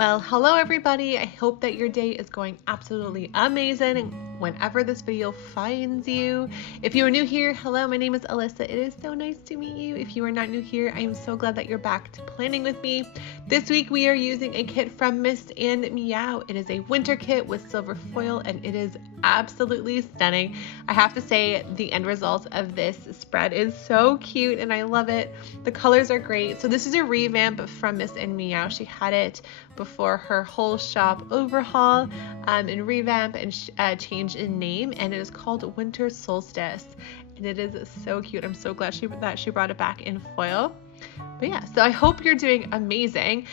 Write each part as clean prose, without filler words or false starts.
Well, hello everybody. I hope that your day is going absolutely amazing whenever this video finds you. If you are new here, hello, my name is Alyssa. It is so nice to meet you. If you are not new here, I am so glad that you're back to planning with me. This week we are using a kit from Miss Meow. It is a winter kit with silver foil and it is absolutely stunning. I have to say the end result of this spread is so cute and I love it. The colors are great. So this is a revamp from Miss Meow. She had it before her whole shop overhaul and revamp and change in name, and it is called Winter Solstice, and it is so cute. I'm so glad that she brought it back in foil. But yeah, so I hope you're doing amazing.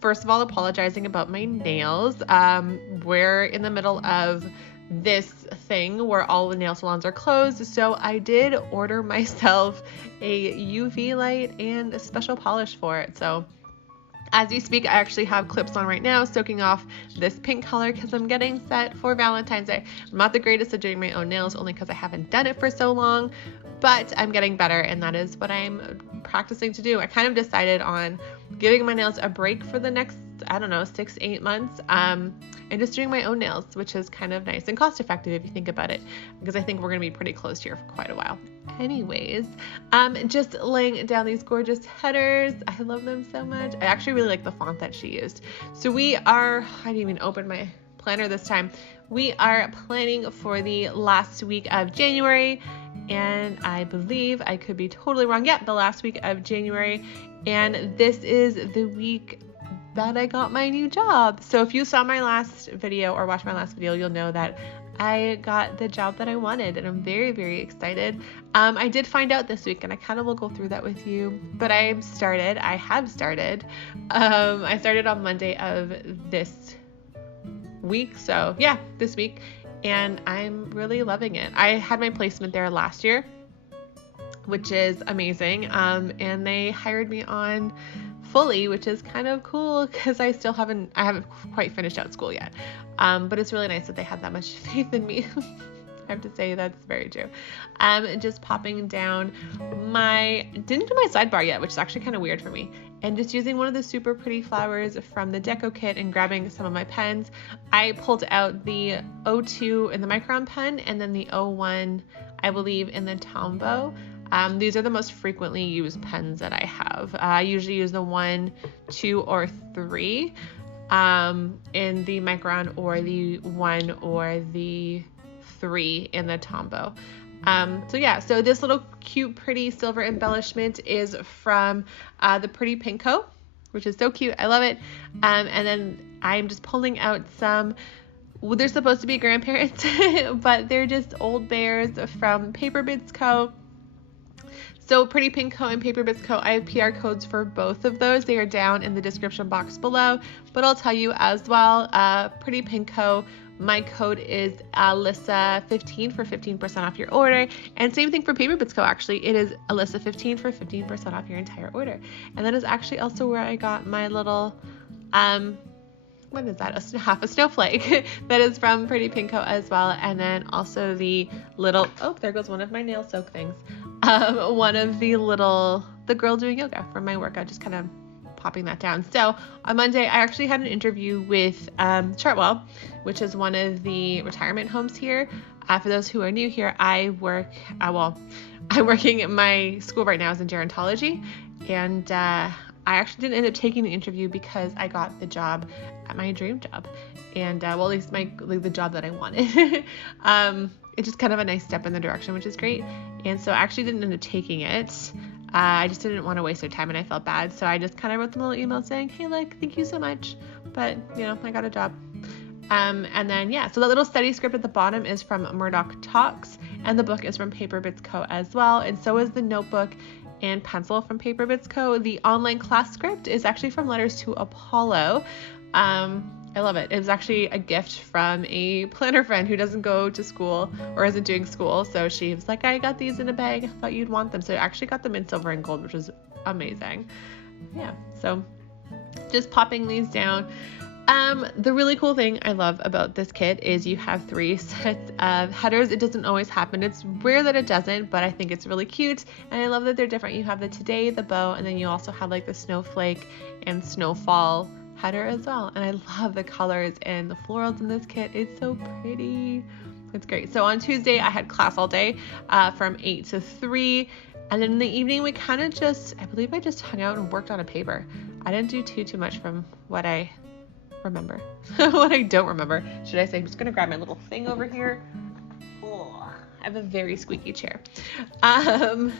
First of all, apologizing about my nails. We're in the middle of this thing where all the nail salons are closed, so I did order myself a UV light and a special polish for it. So as we speak, I actually have clips on right now soaking off this pink color because I'm getting set for Valentine's Day. I'm not the greatest at doing my own nails only because I haven't done it for so long, but I'm getting better and that is what I'm practicing to do. I kind of decided on giving my nails a break for the next, I don't know, 6-8 months and just doing my own nails, which is kind of nice and cost effective if you think about it, because I think we're going to be pretty close here for quite a while. Anyways, just laying down these gorgeous headers. I love them so much. I actually really like the font that she used. So I didn't even open my planner this time. We are planning for the last week of January, and I believe, I could be totally wrong, yeah, the last week of January, and this is the week that I got my new job. So if you saw my last video or watched my last video, you'll know that I got the job that I wanted and I'm very, very excited. I did find out this week and I kind of will go through that with you, but I have started. I started on Monday of this week. So yeah, this week, and I'm really loving it. I had my placement there last year, which is amazing. And they hired me on fully, which is kind of cool because I haven't quite finished out school yet. But it's really nice that they have that much faith in me. I have to say that's very true. Just popping down didn't do my sidebar yet, which is actually kind of weird for me. And just using one of the super pretty flowers from the deco kit and grabbing some of my pens. I pulled out the 02 in the Micron pen and then the 01, I believe, in the Tombow. These are the most frequently used pens that I have. I usually use the 1, 2, or 3 in the Micron, or the 1 or the 3 in the Tombow. So yeah, so this little cute, pretty silver embellishment is from the Pretty Pinko, which is so cute. I love it. And then I'm just pulling out some. Well, they're supposed to be grandparents, but they're just old bears from Paper Bits Co. So Pretty Pinko and Paper Bits Co. I have PR codes for both of those. They are down in the description box below, but I'll tell you as well. Pretty Pinko, my code is Alyssa15 for 15% off your order. And same thing for Paper Bits Co. Actually, it is Alyssa15 for 15% off your entire order. And that is actually also where I got my little, what is that? Half a snowflake. That is from Pretty Pinko as well. And then also the little, oh, there goes one of my nail soak things. One of the girl doing yoga from my workout, just kind of popping that down. So on Monday, I actually had an interview with Chartwell, which is one of the retirement homes here. For those who are new here, I'm working, my school right now is in gerontology, and I actually didn't end up taking the interview because I got the job at my dream job, and well, at least the job that I wanted. It's just kind of a nice step in the direction, which is great. And so I actually didn't end up taking it. I just didn't want to waste their time and I felt bad. So I just kind of wrote them a little email saying, hey, thank you so much, but I got a job. And then, yeah, so that little study script at the bottom is from Murdoch Talks, and the book is from Paper Bits Co. as well. And so is the notebook and pencil from Paper Bits Co. The online class script is actually from Letters to Apollo. I love it. It was actually a gift from a planner friend who doesn't go to school or isn't doing school. So she was like, I got these in a bag. I thought you'd want them. So I actually got them in silver and gold, which was amazing. Yeah. So just popping these down. The really cool thing I love about this kit is you have 3 sets of headers. It doesn't always happen. It's rare that it doesn't, but I think it's really cute. And I love that they're different. You have the today, the bow, and then you also have like the snowflake and snowfall header as well. And I love the colors and the florals in this kit. It's so pretty. It's great. So on Tuesday, I had class all day from 8 to 3. And then in the evening, we kind of I believe I just hung out and worked on a paper. I didn't do too much from what I remember. What I don't remember, should I say. I'm just going to grab my little thing over here. Oh, I have a very squeaky chair. I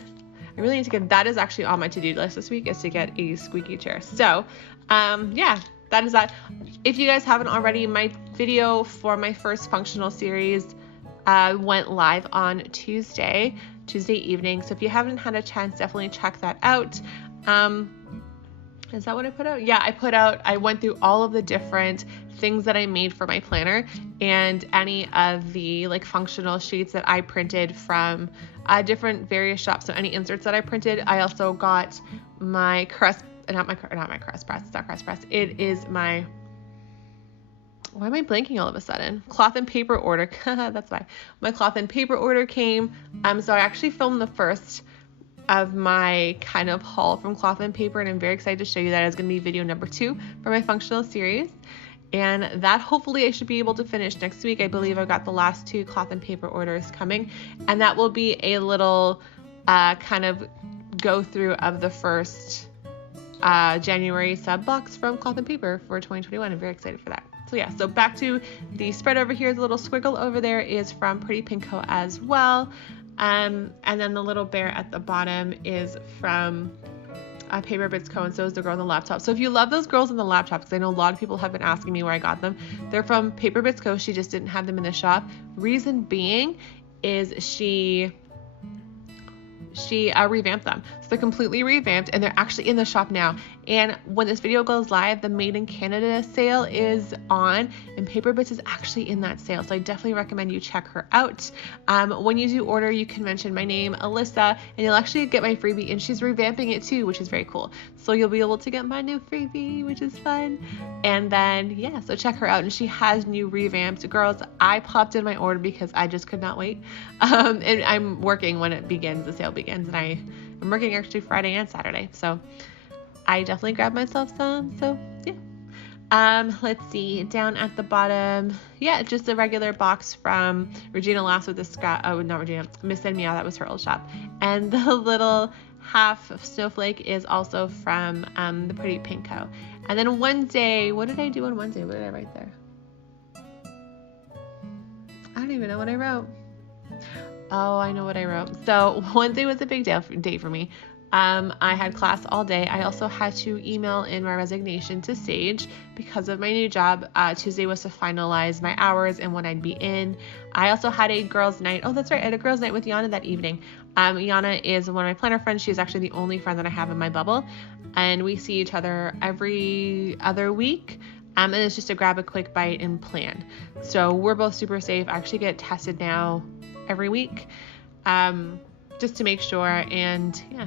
really need to get, that is actually on my to-do list this week, is to get a squeaky chair. So, yeah, that is that. If you guys haven't already, my video for my first functional series went live on Tuesday evening. So if you haven't had a chance, definitely check that out. Is that what I put out? Yeah, I went through all of the different things that I made for my planner and any of the like functional sheets that I printed from different various shops. So any inserts that I printed. I also got my not my crest press. It's not crest press. It is my, why am I blanking all of a sudden? Cloth and paper order. That's why. My cloth and paper order came. So I actually filmed the first of my kind of haul from cloth and paper, and I'm very excited to show you that. It's going to be video number 2 for my functional series. And that hopefully I should be able to finish next week. I believe I've got the last 2 cloth and paper orders coming. And that will be a little kind of go through of the first January sub box from cloth and paper for 2021. I'm very excited for that. So yeah, so back to the spread over here. The little squiggle over there is from Pretty Pinko as well. And then the little bear at the bottom is from Paper Bits Co. And so is the girl on the laptop. So if you love those girls on the laptop, because I know a lot of people have been asking me where I got them, they're from Paper Bits Co. She just didn't have them in the shop. Reason being is she revamped them. So they're completely revamped and they're actually in the shop now. And when this video goes live, the Made in Canada sale is on and Paper Bits is actually in that sale. So I definitely recommend you check her out. When you do order, you can mention my name, Alyssa, and you'll actually get my freebie, and she's revamping it too, which is very cool. So you'll be able to get my new freebie, which is fun. And then, yeah, so check her out. And she has new revamped girls. I popped in my order because I just could not wait. And I'm working when it begins, the sale begins, and I'm working actually Friday and Saturday. So I definitely grabbed myself some. So yeah. Let's see, down at the bottom, yeah, just a regular box from Regina Lass with the not Regina, Miss Meow, that was her old shop. And the little half of snowflake is also from the Pretty Pinko. And then Wednesday, what did I do on Wednesday? What did I write there? I don't even know what I wrote. Oh, I know what I wrote. So Wednesday was a big day for me. I had class all day. I also had to email in my resignation to Sage because of my new job. Tuesday was to finalize my hours and when I'd be in. I also had a girls' night. Oh, that's right. I had a girls' night with Yana that evening. Yana is one of my planner friends. She's actually the only friend that I have in my bubble. And we see each other every other week. And it's just to grab a quick bite and plan. So we're both super safe. I actually get tested now every week just to make sure. And yeah.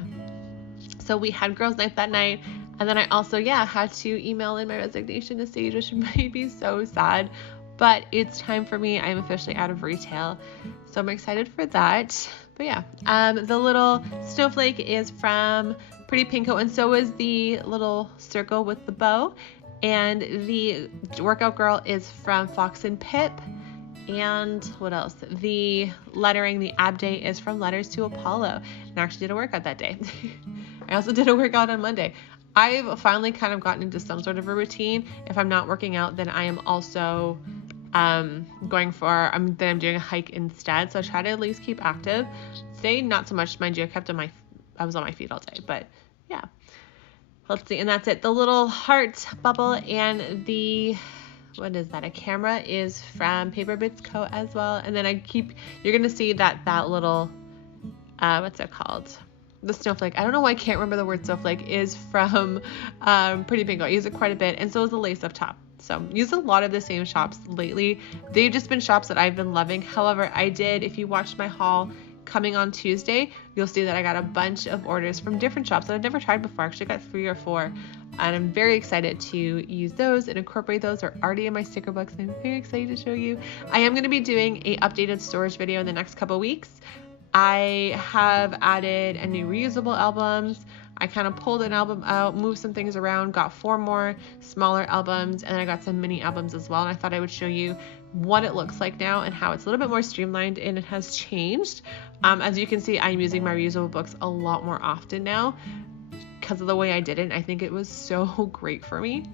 So we had girls' night that night, and then I also, had to email in my resignation to Sage, which made me so sad, but it's time for me. I'm officially out of retail, so I'm excited for that. But yeah, the little snowflake is from Pretty Pinko, and so is the little circle with the bow, and the workout girl is from Fox and Pip. And what else? The lettering, the ab day is from Letters to Apollo, and I actually did a workout that day. I also did a workout on Monday. I've finally kind of gotten into some sort of a routine. If I'm not working out, then I am also I'm doing a hike instead. So I try to at least keep active. Today, not so much, mind you. I was on my feet all day, but yeah. Let's see, and that's it. The little heart bubble and the, what is that? A camera is from Paper Bits Co. as well. And then you're going to see that little, what's it called? The snowflake. I don't know why I can't remember the word snowflake is from Pretty Pinko. I use it quite a bit. And so is the lace up top. So use a lot of the same shops lately. They've just been shops that I've been loving. However, if you watched my haul coming on Tuesday, you'll see that I got a bunch of orders from different shops that I've never tried before. Actually, I got 3 or 4. And I'm very excited to use those and incorporate those. They're already in my sticker books. I'm very excited to show you. I am going to be doing a updated storage video in the next couple weeks. I have added a new reusable albums. I kind of pulled an album out, moved some things around, got 4 more smaller albums, and then I got some mini albums as well. And I thought I would show you what it looks like now and how it's a little bit more streamlined and it has changed. As you can see, I'm using my reusable books a lot more often now because of the way I did it. I think it was so great for me.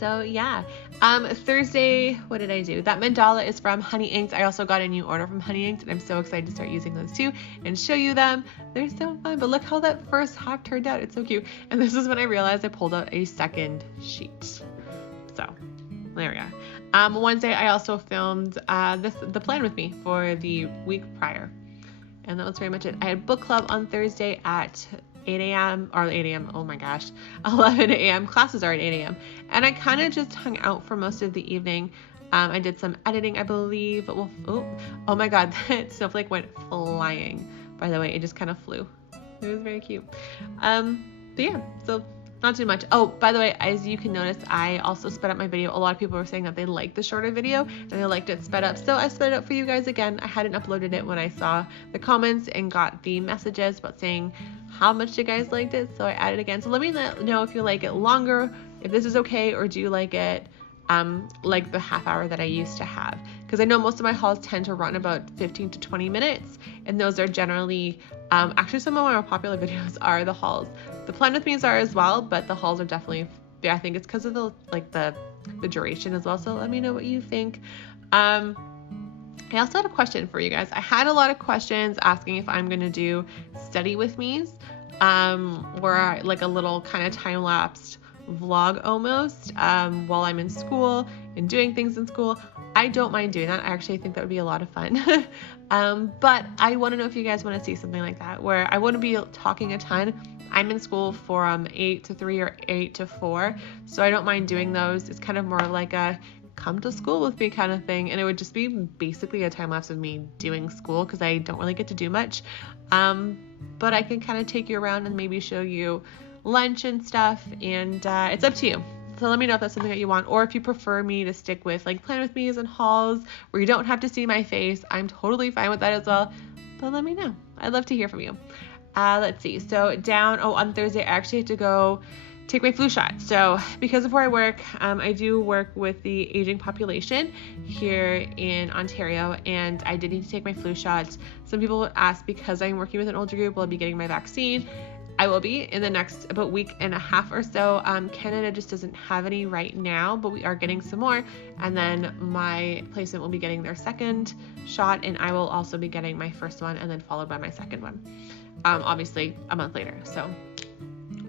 So yeah, Thursday, what did I do? That mandala is from Honey Inked. I also got a new order from Honey Inked, and I'm so excited to start using those too and show you them. They're so fun, but look how that first half turned out. It's so cute. And this is when I realized I pulled out a second sheet. So there we go. Wednesday, I also filmed the plan with me for the week prior, and that was very much it. I had book club on Thursday at 8 a.m. or 8 a.m. Oh my gosh, 11 a.m. Classes are at 8 a.m. And I kind of just hung out for most of the evening. I did some editing, I believe. Well, oh my God, that snowflake went flying. By the way, it just kind of flew. It was very cute. But yeah, so not too much. Oh, by the way, as you can notice, I also sped up my video. A lot of people were saying that they liked the shorter video and they liked it sped up. So I sped it up for you guys again. I hadn't uploaded it when I saw the comments and got the messages about saying how much you guys liked it. So I added again. So let me know if you like it longer, if this is okay, or do you like it like the half hour that I used to have? Because I know most of my hauls tend to run about 15 to 20 minutes, and those are generally actually some of my more popular videos are the hauls. The plan with me's are as well, but the hauls are definitely, yeah, I think it's because of the duration as well. So let me know what you think. I also had a question for you guys. I had a lot of questions asking if I'm gonna do study with me's, where I, like a little kind of time-lapsed vlog almost, while I'm in school and doing things in school. I don't mind doing that. I actually think that would be a lot of fun. But I want to know if you guys want to see something like that, where I wouldn't be talking a ton. I'm in school from 8 to 3 or 8 to 4, so I don't mind doing those. It's kind of more like a come to school with me kind of thing, and it would just be basically a time lapse of me doing school because I don't really get to do much. But I can kind of take you around and maybe show you lunch and stuff, and it's up to you. So let me know if that's something that you want, or if you prefer me to stick with like plan with me's and hauls where you don't have to see my face. I'm totally fine with that as well, but let me know. I'd love to hear from you. Let's see. So on Thursday, I actually had to go take my flu shot. So because of where I work, I do work with the aging population here in Ontario, and I did need to take my flu shots. Some people would ask, because I'm working with an older group, will I be getting my vaccine? I will be in the next about week and a half or so. Canada just doesn't have any right now, but we are getting some more. And then my placement will be getting their second shot, and I will also be getting my first one and then followed by my second one. Obviously a month later, so,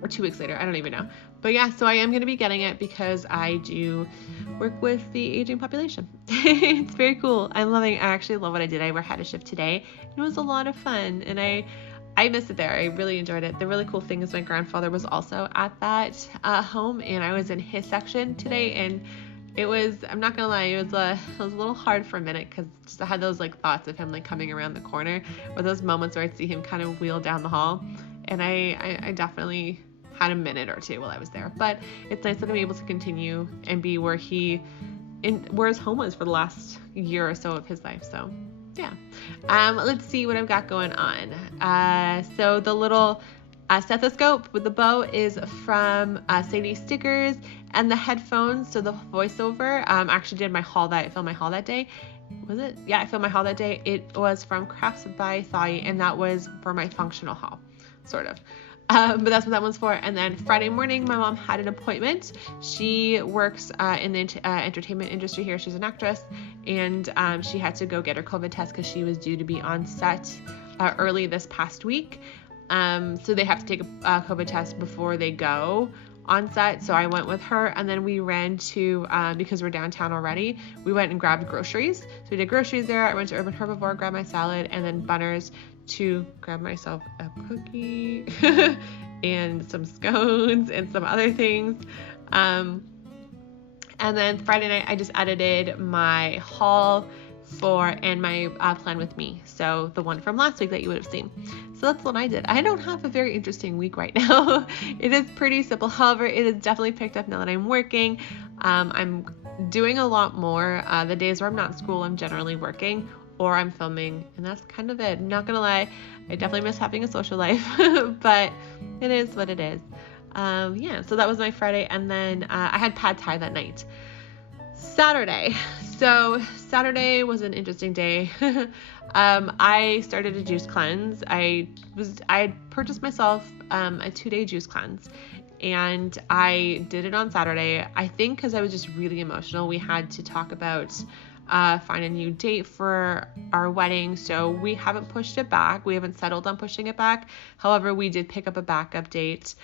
or 2 weeks later, I don't even know. But yeah, so I am going to be getting it because I do work with the aging population. It's very cool. I actually love what I did. I had a shift today. It was a lot of fun, and I missed it there. I really enjoyed it. The really cool thing is my grandfather was also at that home, and I was in his section today, and it was, I'm not gonna lie, it was a little hard for a minute because just I had those like thoughts of him like coming around the corner, or those moments where I'd see him kind of wheel down the hall, and I definitely had a minute or two while I was there. But it's nice that I'm able to continue and be where his home was for the last year or so of his life. So yeah. Let's see what I've got going on. So the little stethoscope with the bow is from Sadie Stickers, and the headphones, so the voiceover, actually did filmed my haul that day. Was it? Yeah, I filmed my haul that day. It was from Crafts by Thai, and that was for my functional haul, sort of. But that's what that one's for. And then Friday morning, my mom had an appointment. She works in the entertainment industry here. She's an actress, and she had to go get her COVID test because she was due to be on set early this past week. So they have to take a COVID test before they go on set. So I went with her, and then we ran to, because we're downtown already, we went and grabbed groceries. So we did groceries there. I went to Urban Herbivore, grabbed my salad, and then Bunners to grab myself a cookie and some scones and some other things. And then Friday night, I just edited my haul and my plan with me. So the one from last week that you would have seen. So that's what I did. I don't have a very interesting week right now. It is pretty simple. However, it has definitely picked up now that I'm working. I'm doing a lot more. The days where I'm not in school, I'm generally working, or I'm filming, and that's kind of it. I'm not gonna lie, I definitely miss having a social life, but it is what it is. Yeah, so that was my Friday, and then I had pad thai that night. Saturday. So Saturday was an interesting day. I started a juice cleanse. I had purchased myself a 2-day juice cleanse, and I did it on Saturday. I think because I was just really emotional. We had to talk about find a new date for our wedding, so we haven't pushed it back. We haven't settled on pushing it back. However, we did pick up a backup date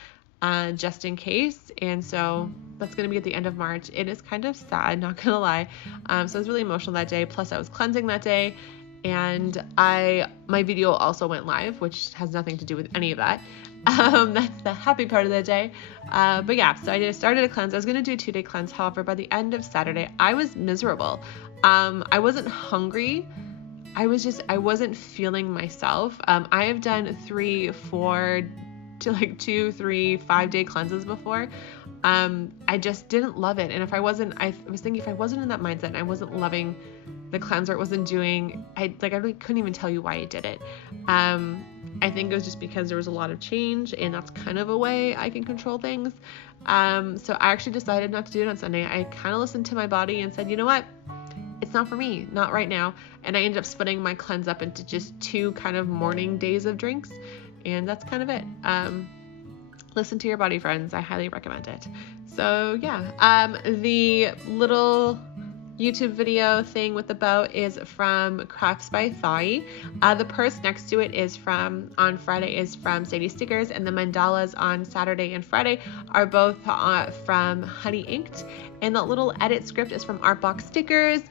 just in case, and so that's going to be at the end of March. It is kind of sad, not gonna lie. So I was really emotional that day, plus I was cleansing that day, and my video also went live, which has nothing to do with any of that. That's the happy part of the day. But yeah, so I started a cleanse. I was going to do a 2-day cleanse. However, by the end of Saturday, I was miserable. I wasn't hungry. I wasn't feeling myself. I have done 3, 4 to like 2, 3, 5-day cleanses before. I just didn't love it. And I was thinking, if I wasn't in that mindset and I wasn't loving the cleanser, it wasn't doing, I really couldn't even tell you why I did it. I think it was just because there was a lot of change, and that's kind of a way I can control things. So I actually decided not to do it on Sunday. I kind of listened to my body and said, you know what? It's not for me, not right now. And I ended up splitting my cleanse up into just 2 kind of morning days of drinks. And that's kind of it. Listen to your body, friends. I highly recommend it. So yeah, the little YouTube video thing with the bow is from Crafts by Thai. The purse next to it on Friday is from Sadie Stickers, and the mandalas on Saturday and Friday are both from Honey Inked, and the little edit script is from Artbox Stickers,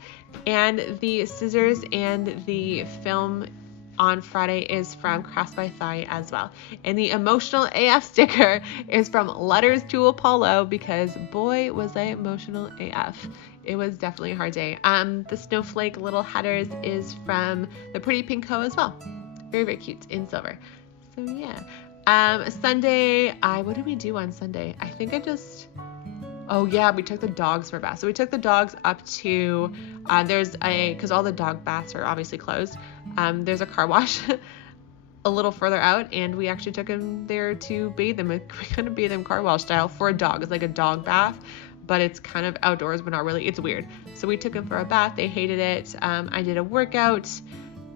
and the scissors and the film on Friday is from Crafts by Thai as well. And the emotional AF sticker is from Letters to Apollo, because boy was I emotional AF. It was definitely a hard day. The snowflake little headers is from the Pretty Pink Co as well. Very, very cute in silver. So yeah. Sunday, what did we do on Sunday? I think we took the dogs for a bath. So we took the dogs up to, because all the dog baths are obviously closed. There's a car wash a little further out, and we actually took them there to bathe them. We kind of bathe them car wash style for a dog. It's like a dog bath, but it's kind of outdoors, but not really. It's weird. So we took them for a bath. They hated it. I did a workout,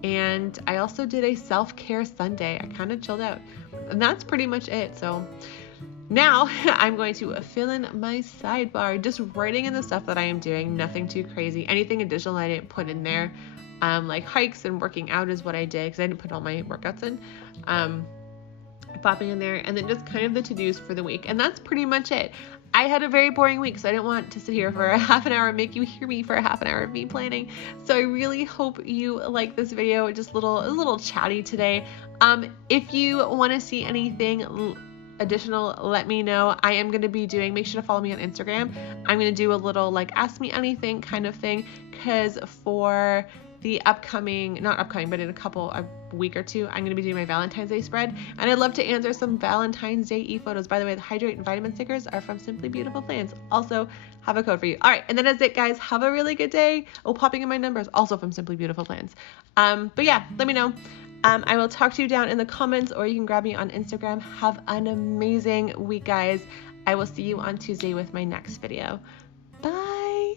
and I also did a self-care Sunday. I kind of chilled out, and that's pretty much it. So now I'm going to fill in my sidebar, just writing in the stuff that I am doing, nothing too crazy. Anything additional I didn't put in there, like hikes and working out is what I did, because I didn't put all my workouts in. Popping in there, and then just kind of the to-dos for the week, and that's pretty much it. I had a very boring week, so I didn't want to sit here for a half an hour and make you hear me for a half an hour of me planning. So I really hope you like this video, just a little chatty today. If you want to see anything additional, let me know. I am going to be make sure to follow me on Instagram. I'm going to do a little like ask me anything kind of thing, because for the but in a week or 2, I'm going to be doing my Valentine's Day spread, and I'd love to answer some Valentine's Day e-photos. By the way, the Hydrate and Vitamin stickers are from Simply Beautiful Plants. Also have a code for you. All right, and then that's it, guys. Have a really good day. Popping in my numbers, also from Simply Beautiful Plants. But yeah, let me know. I will talk to you down in the comments, or you can grab me on Instagram. Have an amazing week, guys. I will see you on Tuesday with my next video. Bye.